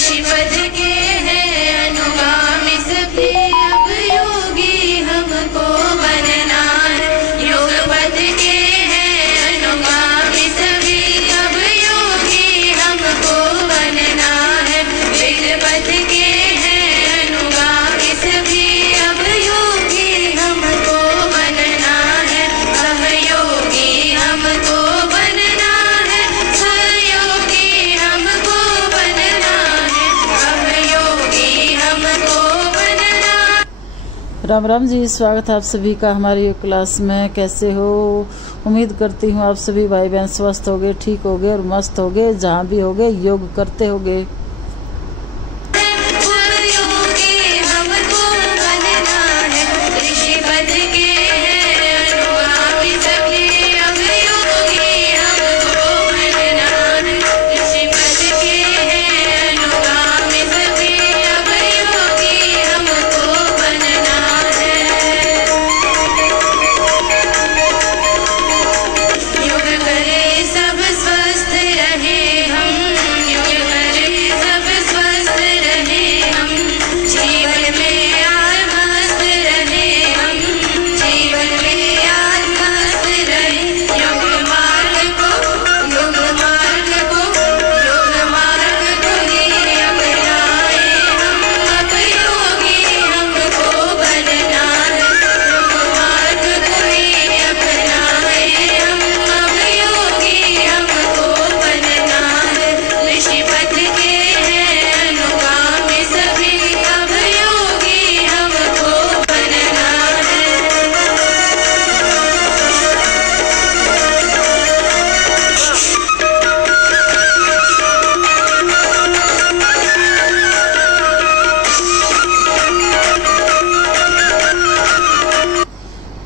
ऋषि पद के हैं अनुगामी सभी, अब योगी हमको बनना है। योग पद के हैं अनुगामी सभी, अब योगी हमको बनना है। वेद पद के हैं अनुगामी सभी, अब योगी हमको बनना है। सहयोगी हमको बनना है, सहयोगी हमको बनना है, सहयोगी हमको बनना। राम राम जी, स्वागत है आप सभी का हमारी योग क्लास में। कैसे हो? उम्मीद करती हूँ आप सभी भाई बहन स्वस्थ होगे, ठीक होगे और मस्त होगे। जहाँ भी होगे योग करते होगे।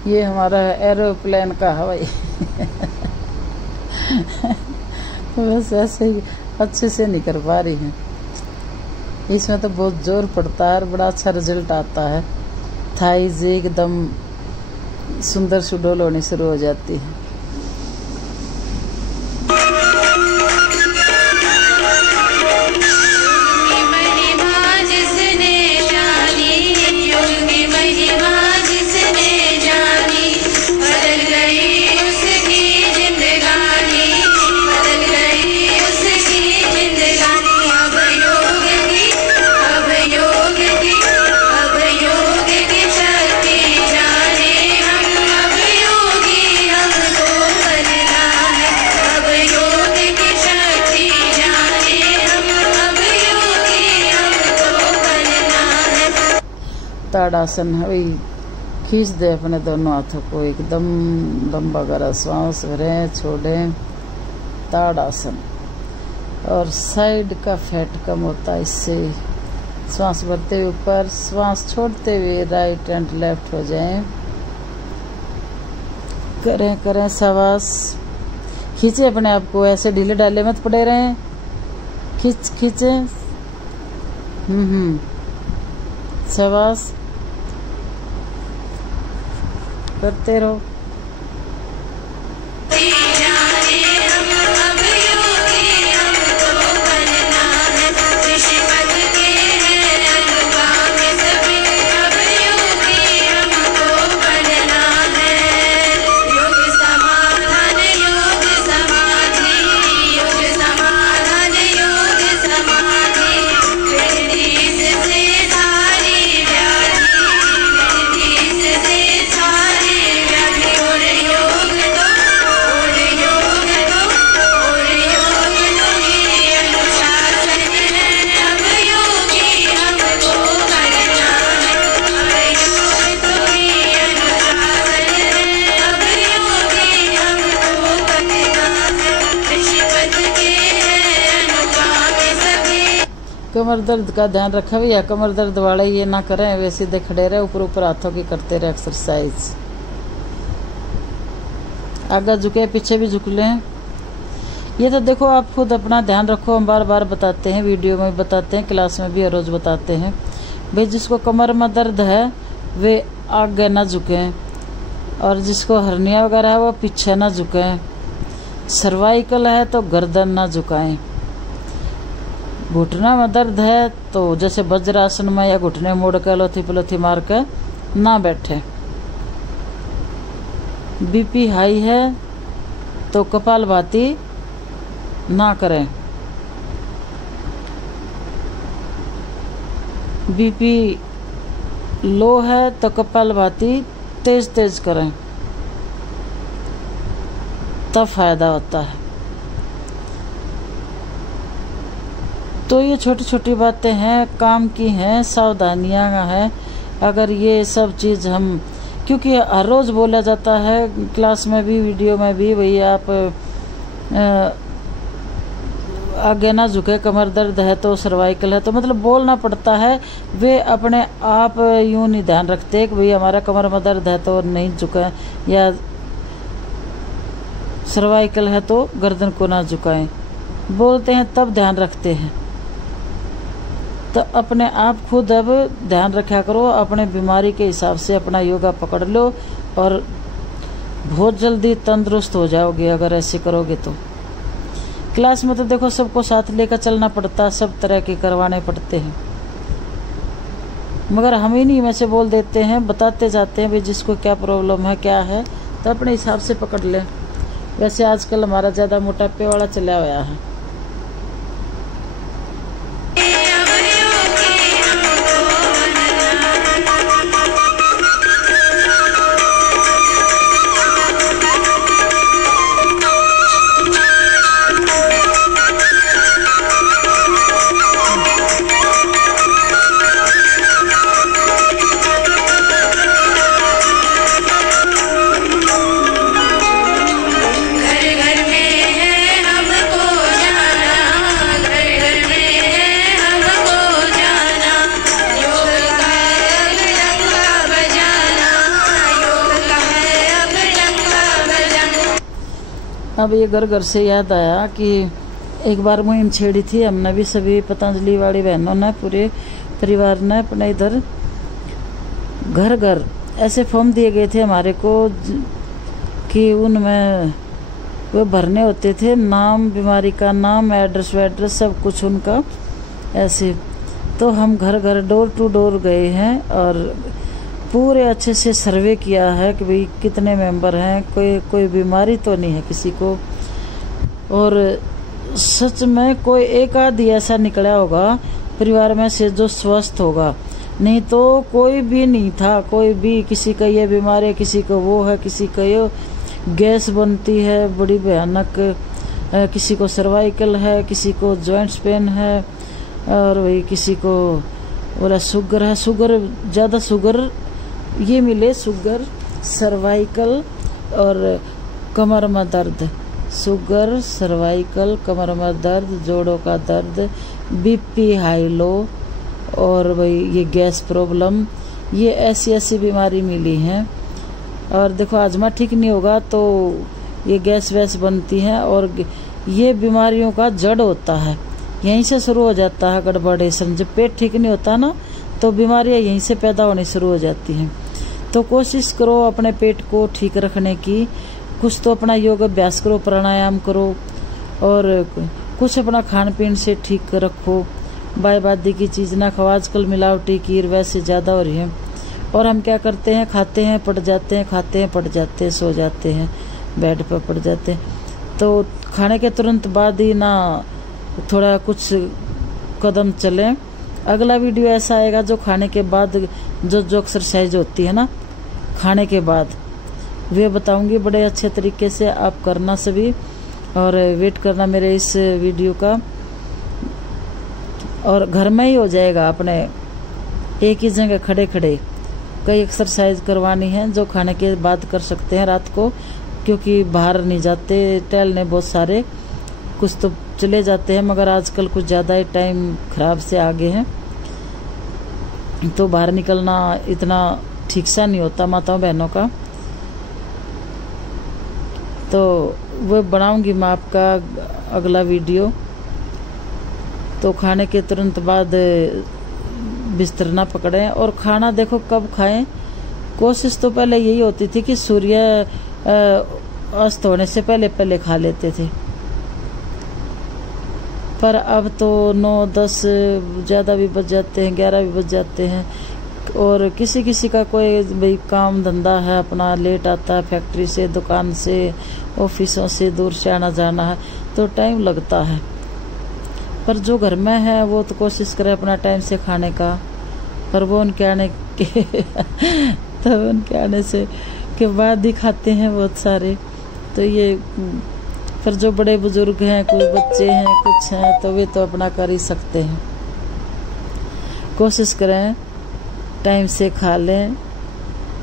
ये हमारा एरोप्लेन का हवाई बस ऐसे ही अच्छे से नहीं कर पा रही है। इसमें तो बहुत जोर पड़ता है और बड़ा अच्छा रिजल्ट आता है। थाईज एकदम सुंदर सुडोल होनी शुरू हो जाती है। ताड़ासन है वही, खींच दे अपने दोनों हाथों को एकदम लंबा करा, श्वास भरें छोड़ें। ताड़ासन और साइड का फैट कम होता है इससे। श्वास भरते हुए ऊपर, श्वास छोड़ते हुए राइट एंड लेफ्ट हो जाएं। करें करें श्वास, खींचे अपने आप को, ऐसे ढीले ढाले मत पड़े रहें। खींचे श्वास करते रहो। कमर दर्द का ध्यान रखें भैया। कमर दर्द वाले ये ना करें, वे सीधे खड़े रहे, ऊपर ऊपर हाथों की करते रहे एक्सरसाइज। आगे झुके, पीछे भी झुक लें। ये तो देखो आप खुद अपना ध्यान रखो। हम बार बार बताते हैं, वीडियो में बताते हैं, क्लास में भी हर रोज बताते हैं भाई जिसको कमर में दर्द है वे आगे ना झुकें, और जिसको हर्निया वगैरह है वो पीछे ना झुकें। सर्वाइकल है तो गर्दन ना झुकाएं। घुटना में दर्द है तो जैसे वज्रासन में या घुटने मोड़ के लोथी पलोथी मार के ना बैठे। बीपी हाई है तो कपालभाति ना करें। बीपी लो है तो कपालभाति तेज तेज करें, तब फायदा होता है। तो ये छोटी छोटी बातें हैं, काम की हैं, सावधानियां हैं। अगर ये सब चीज़ हम, क्योंकि हर रोज़ बोला जाता है क्लास में भी वीडियो में भी, वही आप आगे ना झुके, कमर दर्द है तो सर्वाइकल है, तो मतलब बोलना पड़ता है। वे अपने आप यूं नहीं ध्यान रखते कि भाई हमारा कमर में दर्द है तो नहीं झुकाएं, या सर्वाइकल है तो गर्दन को ना झुकाएं। बोलते हैं तब ध्यान रखते हैं। तो अपने आप खुद अब ध्यान रखा करो, अपने बीमारी के हिसाब से अपना योगा पकड़ लो और बहुत जल्दी तंदुरुस्त हो जाओगे अगर ऐसे करोगे तो। क्लास में तो देखो सबको साथ लेकर चलना पड़ता, सब तरह के करवाने पड़ते हैं, मगर हम ही नहीं में से बोल देते हैं, बताते जाते हैं भाई जिसको क्या प्रॉब्लम है क्या है, तो अपने हिसाब से पकड़ लें। वैसे आजकल हमारा ज़्यादा मोटापे वाला चला हुआ है। अब ये घर घर से याद आया कि एक बार मुहिम छेड़ी थी हमने भी, सभी पतंजलि वाली बहनों ने, पूरे परिवार ने अपने इधर घर घर ऐसे फॉर्म दिए गए थे हमारे को कि उनमें वो भरने होते थे, नाम, बीमारी का नाम, एड्रेस वेड्रेस सब कुछ उनका ऐसे। तो हम घर घर डोर टू डोर गए हैं और पूरे अच्छे से सर्वे किया है कि भाई कितने मेंबर हैं, कोई बीमारी तो नहीं है किसी को। और सच में कोई एक आधी ऐसा निकला होगा परिवार में से जो स्वस्थ होगा, नहीं तो कोई भी नहीं था। कोई भी, किसी का ये बीमारी है, किसी को वो है, किसी का ये गैस बनती है बड़ी भयानक, किसी को सर्वाइकल है, किसी को जॉइंट्स पेन है, और वही किसी को बोला शुगर है, शुगर ज़्यादा शुगर ये मिले, शुगर, सर्वाइकल और कमर में दर्द, शुगर, सर्वाइकल, कमर में दर्द, जोड़ों का दर्द, बीपी हाई लो, और भाई ये गैस प्रॉब्लम, ये ऐसी ऐसी बीमारी मिली हैं। और देखो आजमा ठीक नहीं होगा तो ये गैस वैस बनती है, और ये बीमारियों का जड़ होता है, यहीं से शुरू हो जाता है गड़बड़ेशन। जब पेट ठीक नहीं होता ना तो बीमारियां यहीं से पैदा होनी शुरू हो जाती हैं। तो कोशिश करो अपने पेट को ठीक रखने की, कुछ तो अपना योग अभ्यास करो, प्राणायाम करो, और कुछ अपना खान पीन से ठीक रखो, बायबादी की चीज़ ना खाओ। आजकल मिलावटी कीर वैसे ज़्यादा हो रही है, और हम क्या करते हैं, खाते हैं पड़ जाते हैं, खाते हैं पड़ जाते हैं, सो जाते हैं, बेड पर पड़ जाते हैं। तो खाने के तुरंत बाद ही ना थोड़ा कुछ कदम चलें। अगला वीडियो ऐसा आएगा जो खाने के बाद जो एक्सरसाइज होती है ना खाने के बाद, वे बताऊंगी बड़े अच्छे तरीके से। आप करना सभी, और वेट करना मेरे इस वीडियो का, और घर में ही हो जाएगा अपने एक ही जगह खड़े खड़े। कई एक्सरसाइज करवानी है जो खाने के बाद कर सकते हैं रात को, क्योंकि बाहर नहीं जाते टहलने, बहुत सारे कुछ तो चले जाते हैं, मगर आजकल कुछ ज़्यादा ही टाइम खराब से आगे हैं, तो बाहर निकलना इतना ठीक सा नहीं होता माताओं बहनों का। तो वो बनाऊंगी मैं आपका अगला वीडियो। तो खाने के तुरंत बाद बिस्तर ना पकड़ें, और खाना देखो कब खाएं। कोशिश तो पहले यही होती थी कि सूर्य अस्त होने से पहले पहले खा लेते थे, पर अब तो 9-10 ज़्यादा भी बज जाते हैं, 11 भी बज जाते हैं। और किसी किसी का कोई भाई काम धंधा है, अपना लेट आता है फैक्ट्री से, दुकान से, ऑफिसों से, दूर से आना जाना है तो टाइम लगता है। पर जो घर में है वो तो कोशिश करे अपना टाइम से खाने का, पर वो उनके आने के तब उनके आने से के बाद ही खाते हैं बहुत सारे। तो ये पर जो बड़े बुजुर्ग हैं, कुछ बच्चे हैं, कुछ हैं, तो वे तो अपना कर ही सकते हैं। कोशिश करें टाइम से खा लें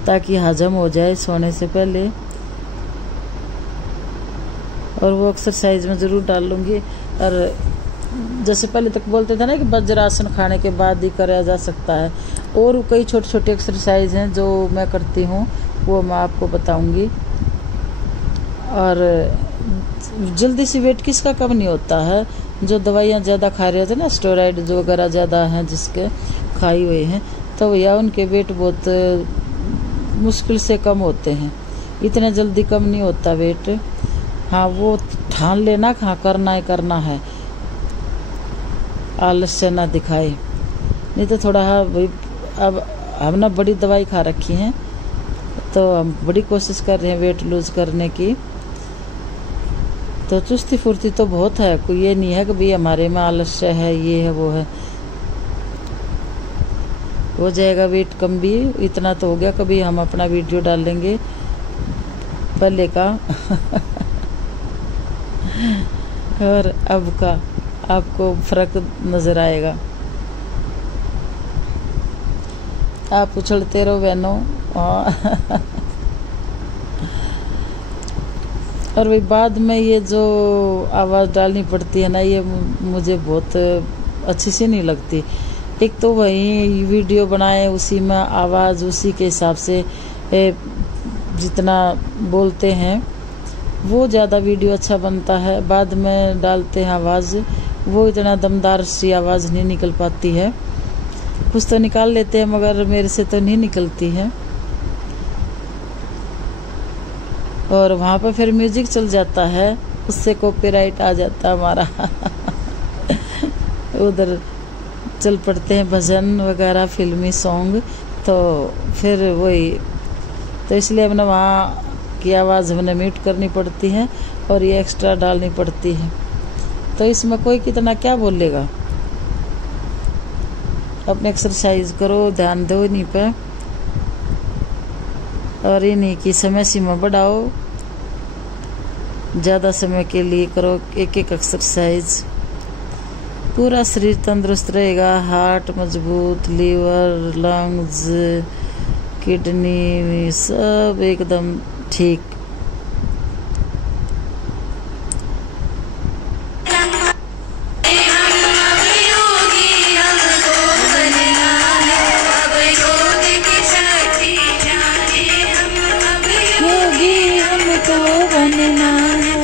ताकि हजम हो जाए सोने से पहले। और वो एक्सरसाइज में ज़रूर डाल लूँगी। और जैसे पहले तक बोलते थे ना कि वज्रासन खाने के बाद ही करा जा सकता है, और कई छोटी छोटी एक्सरसाइज हैं जो मैं करती हूँ, वो मैं आपको बताऊँगी। और जल्दी से वेट किसका कम नहीं होता है, जो दवाइयाँ ज़्यादा खा रहे थे ना, स्टेरॉइड जो वगैरह ज़्यादा हैं जिसके खाई हुए हैं, तो भैया उनके वेट बहुत मुश्किल से कम होते हैं, इतने जल्दी कम नहीं होता वेट। हाँ, वो ठान लेना हाँ करना ही करना है, आलस्य ना दिखाए। नहीं तो थोड़ा हाँ भाई, अब हम ना बड़ी दवाई खा रखी हैं तो हम बड़ी कोशिश कर रहे हैं वेट लूज करने की। तो चुस्ती फुर्ती तो बहुत है, कोई ये नहीं है कि भाई हमारे में आलस्य है, ये है वो है। हो जाएगा वेट कम भी, इतना तो हो गया। कभी हम अपना वीडियो डाल लेंगे पहले का और अब का, आपको फर्क नजर आएगा। आप उछलते रहो बहनों। और भाई बाद में ये जो आवाज़ डालनी पड़ती है ना, ये मुझे बहुत अच्छी सी नहीं लगती। एक तो वही वीडियो बनाए, उसी में आवाज़ उसी के हिसाब से जितना बोलते हैं वो ज़्यादा वीडियो अच्छा बनता है। बाद में डालते हैं आवाज़, वो इतना दमदार सी आवाज़ नहीं निकल पाती है। कुछ तो निकाल लेते हैं मगर मेरे से तो नहीं निकलती है। और वहाँ पर फिर म्यूजिक चल जाता है, उससे कॉपीराइट आ जाता है हमारा उधर चल पड़ते हैं भजन वगैरह, फिल्मी सॉन्ग, तो फिर वही, तो इसलिए हमने वहाँ की आवाज़ हमने म्यूट करनी पड़ती है और ये एक्स्ट्रा डालनी पड़ती है। तो इसमें कोई कितना क्या बोलेगा। अपने एक्सरसाइज करो, ध्यान दो इन्हीं पे, और इन्हीं की समय सीमा बढ़ाओ, ज़्यादा समय के लिए करो एक एक एक्सरसाइज। पूरा शरीर तंदुरुस्त रहेगा, हार्ट मजबूत, लीवर, लंग्स, किडनी सब एकदम ठीक। योगी हमको बनना है,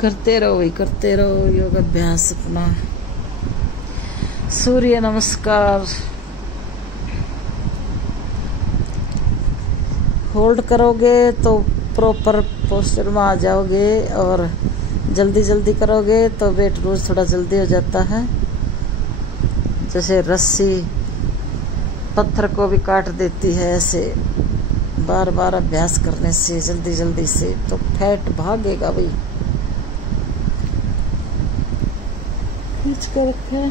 करते रहो भाई, करते रहो योग अभ्यास अपना। सूर्य नमस्कार होल्ड करोगे तो प्रॉपर पोस्चर में आ जाओगे, और जल्दी जल्दी करोगे तो वेट लूज थोड़ा जल्दी हो जाता है। जैसे रस्सी पत्थर को भी काट देती है, ऐसे बार बार अभ्यास करने से जल्दी जल्दी से तो फैट भागेगा भाई। खींच कर रखे।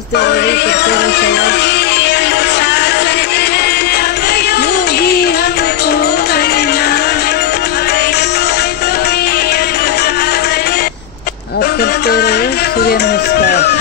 करते रहो सवास। आप करते रहो सूर्य नमस्कार।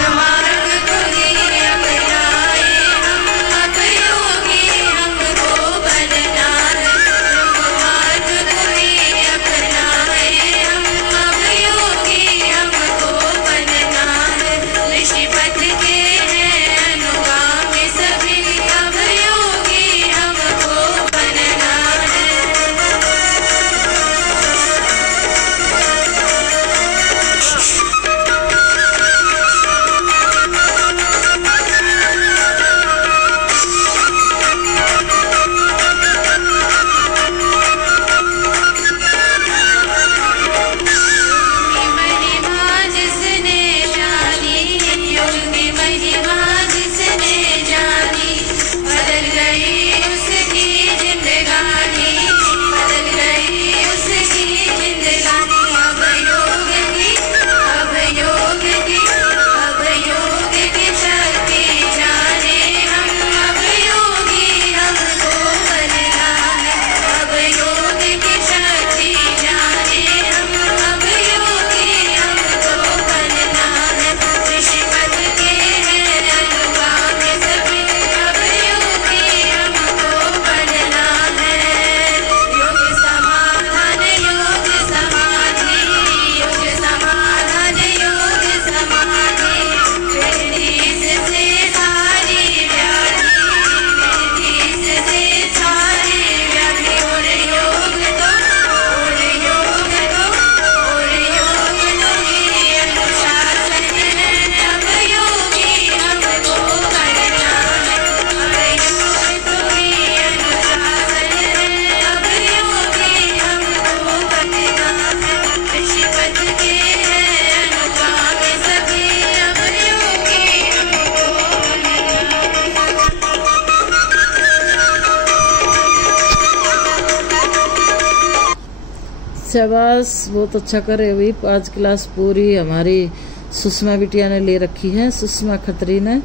शाबाश, बहुत अच्छा करे हुई। 5 क्लास पूरी हमारी सुषमा बिटिया ने ले रखी है, सुषमा खत्री ने,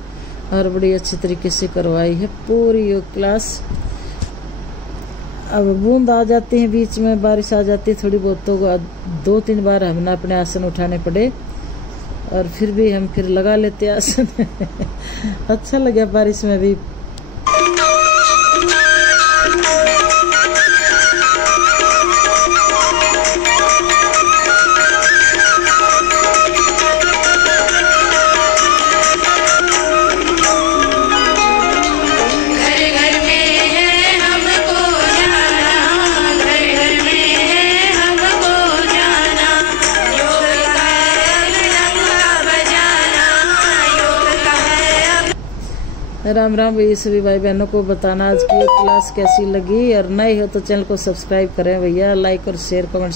और बड़ी अच्छी तरीके से करवाई है पूरी योग क्लास। अब बूंद आ जाती है बीच में, बारिश आ जाती है थोड़ी बहुत, तो 2-3 बार हमने अपने आसन उठाने पड़े और फिर भी हम फिर लगा लेते आसन। अच्छा लगा बारिश में भी। राम राम भैया सभी भाई बहनों को बताना आज की क्लास कैसी लगी, और नए हो तो चैनल को सब्सक्राइब करें भैया, लाइक और शेयर कमेंट